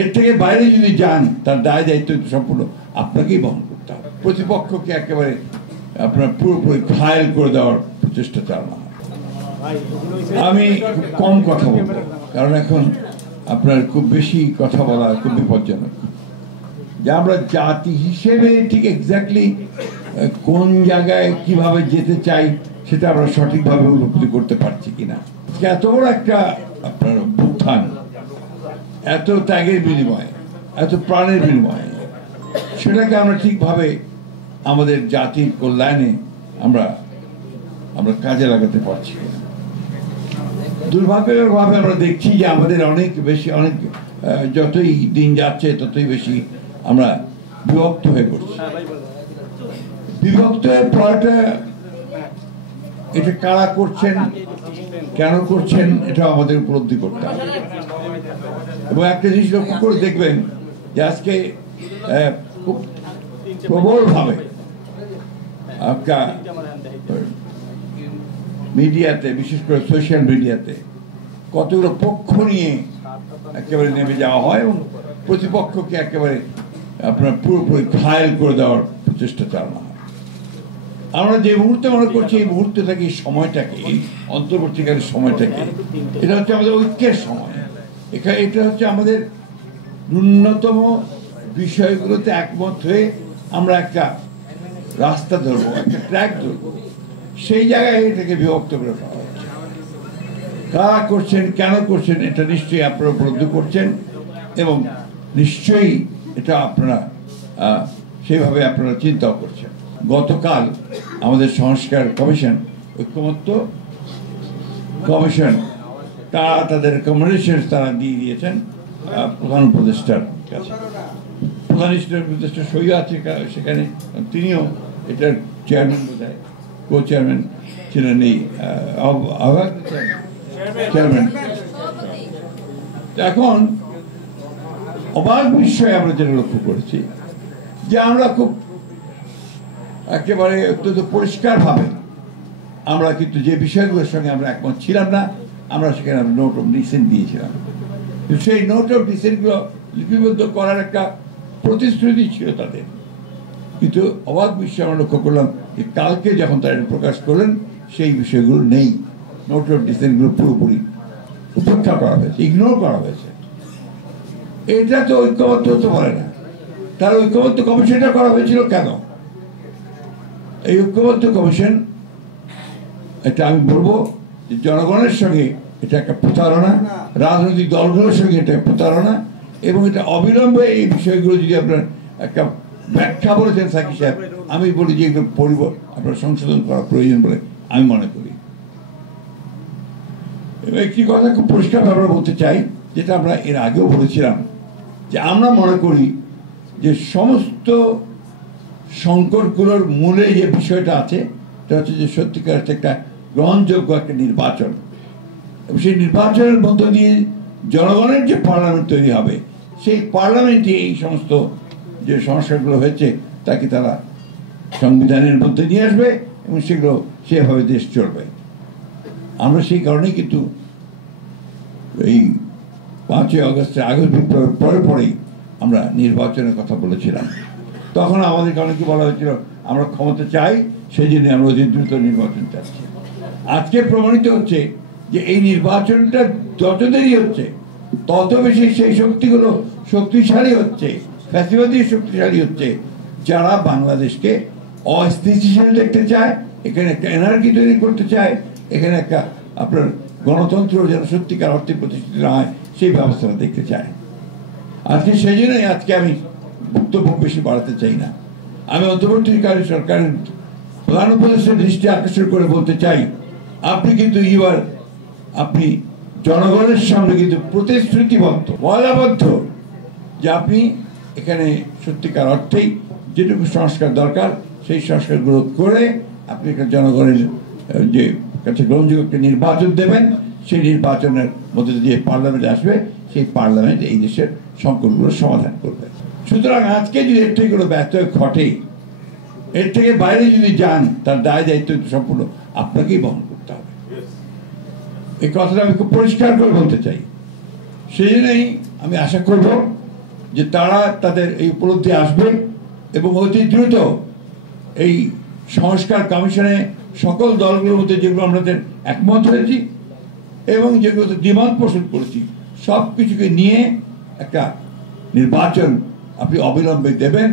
এর থেকে বাইরে যদি যান তার দায় দায়িত্ব সম্পূর্ণ আপনাকেই বহন করতে হবে। প্রতিপক্ষকে একেবারে আপনার পুরোপুরি ঘায়েল করে দেওয়ার প্রচেষ্টা চালানো হয়। আমি কম কথা বলবো, কারণ এখন আপনার খুব বেশি কথা বলা খুব বিপজ্জনক। যে আমরা জাতি হিসেবে ঠিক এক্স্যাক্টলি কোন জায়গায় কিভাবে যেতে চাই সেটা আমরা সঠিকভাবে উপলব্ধি করতে পারছি কিনা। এত বড় একটা আপনার উত্থান, এত ত্যাগের বিনিময়ে, এত প্রাণের বিনিময়ে, সেটাকে আমরা ঠিকভাবে আমাদের জাতির কল্যাণে আমরা কাজে লাগাতে পারছি না। দুর্ভাগ্যভাবে আমরা দেখছি যে আমাদের অনেক যতই দিন যাচ্ছে ততই বেশি আমরা বিভক্ত হয়ে পড়ছি। বিভক্ত হয়ে পড়াটা, এটা কারা করছেন, কেন করছেন, এটা আমাদের উপলব্ধি করতে হবে। এবং একটা জিনিস লক্ষ্য করে দেখবেন যে আজকে খুব প্রবলভাবে আপনার মিডিয়াতে, বিশেষ করে সোশ্যাল মিডিয়াতে কতগুলো পক্ষ নিয়ে একেবারে নেমে যাওয়া হয় এবং প্রতিপক্ষকে একেবারে আপনার পুরোপুরি ঘায়েল করে দেওয়ার প্রচেষ্টা চালানো হয়। আমরা যে মুহূর্তে মনে করছি এই মুহূর্তটাকে, এই সময়টাকে, এই অন্তর্বর্তীকালের সময়টাকে, এটা হচ্ছে আমাদের ঐক্যের সময়। এটা হচ্ছে আমাদের ন্যূনতম বিষয়গুলোতে একমত হয়ে আমরা একটা রাস্তা ধরবো, একটা ট্র্যাক ধরবো। সেই জায়গায় এটাকে বিভক্ত করে ফেলা হচ্ছে। কারা করছেন, কেন করছেন, এটা নিশ্চয়ই আপনারা উপলব্ধি করছেন এবং নিশ্চয়ই এটা আপনারা সেভাবে আপনারা চিন্তাও করছেন। গতকাল আমাদের সংস্কার কমিশন, ঐক্যমত্য কমিশন, তারা তাদের রেকমেন্ডেশন তারা দিয়ে দিয়েছেন প্রধান উপদেষ্টার কাছে। প্রধান উপদেষ্টা সই আছে সেখানে, তিনিও এটার চেয়ারম্যান, বোধহয় কো চেয়ারম্যান ছিলেন, এই চেয়ারম্যান। এখন অবাক বিষয়ে আমরা যেটা লক্ষ্য করেছি যে আমরা খুব একেবারে অত্যন্ত পরিষ্কারভাবে আমরা কিন্তু যে বিষয়গুলোর সঙ্গে আমরা একমত ছিলাম না, আমরা সেখানে নোট অফ ডিসেন্ট দিয়েছিলাম। সেই নোট অফ ডিসেন্টগুলো লিপিবদ্ধ করার একটা প্রতিশ্রুতি ছিল তাদের। কিন্তু অবাক বিষয় আমরা লক্ষ্য করলাম যে কালকে যখন তারা প্রকাশ করলেন সেই বিষয়গুলো নেই। নোট অফ ডিসেন্টগুলো পুরোপুরি উপেক্ষা করা হয়েছে, ইগনোর করা হয়েছে। এটা তো ঐক্যবদ্ধ হতে পারে না। তার ঐক্যবদ্ধ কমিশনটা করা হয়েছিল কেন? এই ঐক্যবদ্ধ কমিশন, এটা আমি বলবো যে জনগণের সঙ্গে এটা একটা প্রতারণা, রাজনৈতিক দলগুলোর সঙ্গে এটা প্রতারণা, এবং এটা অবিলম্বে এই বিষয়গুলো যদি আপনার একটা ব্যাখ্যা বলেছেন সাকি সাহেব, আমি বলি যে এগুলো আপনার সংশোধন করা প্রয়োজন বলে আমি মনে করি। এবং একটি কথা খুব পরিষ্কারভাবে বলতে চাই, যেটা আমরা এর আগেও বলেছিলাম, যে আমরা মনে করি যে সমস্ত সংকটগুলোর মূলে যে বিষয়টা আছে সেটা হচ্ছে যে সত্যিকার একটা গ্রহণযোগ্য একটা নির্বাচন, এবং সেই নির্বাচনের মধ্য দিয়ে জনগণের যে পার্লামেন্ট তৈরি হবে, সেই পার্লামেন্টে এই সমস্ত যে সংস্কারগুলো হয়েছে তাকে তারা সংবিধানের মধ্যে নিয়ে আসবে এবং সেগুলো সেভাবে দেশ চলবে। আমরা সেই কারণেই কিন্তু এই 5ই আগস্টের আগস্ট বিপ্লবের পরে পরেই আমরা নির্বাচনের কথা বলেছিলাম। তখন আমাদেরকে অনেকে বলা হয়েছিল আমরা ক্ষমতা চাই, সেই জন্য আমরা অতি দ্রুত নির্বাচন চাচ্ছি। আজকে প্রমাণিত হচ্ছে যে এই নির্বাচনটা যত দেরি হচ্ছে তত বেশি সেই শক্তিগুলো শক্তিশালী হচ্ছে, ফ্যাসিবাদী শক্তিশালী হচ্ছে, যারা বাংলাদেশকে অস্থিতিশীল দেখতে চায়, এখানে একটা এনার্জি তৈরি করতে চায়, এখানে একটা আপনার গণতন্ত্র যেন সত্যিকার অর্থে প্রতিষ্ঠিত না হয় সেই ব্যবস্থাটা দেখতে চায়। আজকে সেই জন্যই আজকে আমি বক্তব্য বেশি বাড়াতে চাই না। আমি অন্তর্বর্তীকালীন সরকারের প্রধান উপদেষ্টার দৃষ্টি আকর্ষণ করে বলতে চাই, আপনি কিন্তু আপনি জনগণের সামনে কিন্তু প্রতিশ্রুতিবদ্ধ, ওয়াদাবদ্ধ, যে আপনি এখানে সত্যিকার অর্থেই যেটুকু সংস্কার দরকার সেই সংস্কারগুলো করে আপনি জনগণের যে কাছে গ্রহণযোগ্য একটা নির্বাচন দেবেন, সেই নির্বাচনের মধ্যে দিয়ে পার্লামেন্ট আসবে, সেই পার্লামেন্ট এই দেশের সংকটগুলো সমাধান করবে। সুতরাং আজকে যদি এর থেকে কোনো ব্যত্যয় ঘটে, এর থেকে বাইরে যদি যান তার দায় দায়িত্ব সম্পূর্ণ আপনাকেই বহন করতে হবে। এই কথাটা আমি খুব পরিষ্কার করে বলতে চাই। সেই জন্যই আমি আশা করব যে তারা তাদের এই উপলব্ধি আসবে এবং অতি দ্রুত এই সংস্কার কমিশনে সকল দলগুলোর মধ্যে যেগুলো আমাদের একমত হয়েছি এবং যেগুলো দ্বিমত পোষণ করেছি সব কিছুকে নিয়ে একটা নির্বাচন আপনি অবিলম্বে দেবেন।